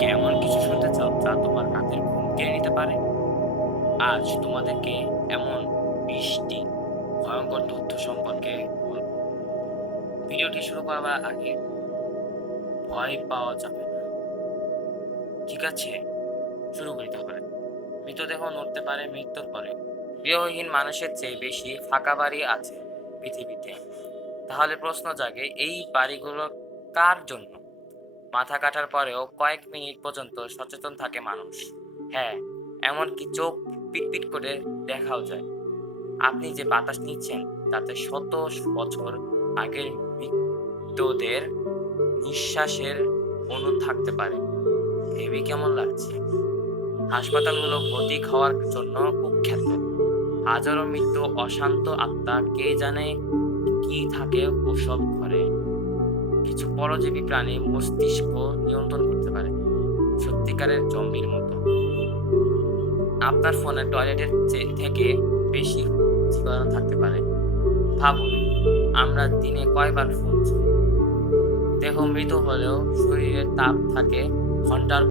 কি এমন কিছু শুনতে চাও যা তোমার রাতের ঘুম কেড়ে নিতে পারে? আজ তোমাদেরকে এমন ২০টি ভয়ঙ্কর তথ্য সম্পর্কে বলবো। ভিডিওটি শুরু করার আগে ভয় পাওয়া যাবে না। ঠিক আছে? শুরু করি তাহলে। মৃতদেহ নড়তে পারে মৃত্যুর পরেও। গৃহহীন মানুষের চেয়ে বেশি ফাঁকা বাড়ি আছে পৃথিবীতে। তাহলে প্রশ্ন জাগে, এই বাড়িগুলো কার জন্য? মাথা কাটার পরেও কয়েক মিনিট পর্যন্ত সচেতন থাকে মানুষ। হ্যাঁ, এমনকি চোখ পিটপিট করে দেখাও যায়। আপনি যে বাতাস নিচ্ছেন তাতে শত বছর আগের মৃতদের নিঃশ্বাসের অণু থাকতে পারে। ভেবে কেমন লাগছে? হাসপাতালগুলো ভর্তি হওয়ার জন্য কুখ্যাত। হাজারো মৃত্যু, অশান্ত আত্মা, কে জানে কি থাকে ওসব ঘরে। কিছু পরজীবী প্রাণী মস্তিষ্ক নিয়ন্ত্রণ করতে পারে, সত্যিকারের জম্বির মতো। আপনার ফোনে টয়লেটের থেকে বেশি জীবাণু থাকতে পারে। ভাবুন, আমরা দিনে কয়বার ফোন ছুঁই? দেহ মৃত হলেও শরীরের তাপ থাকে ঘন্টার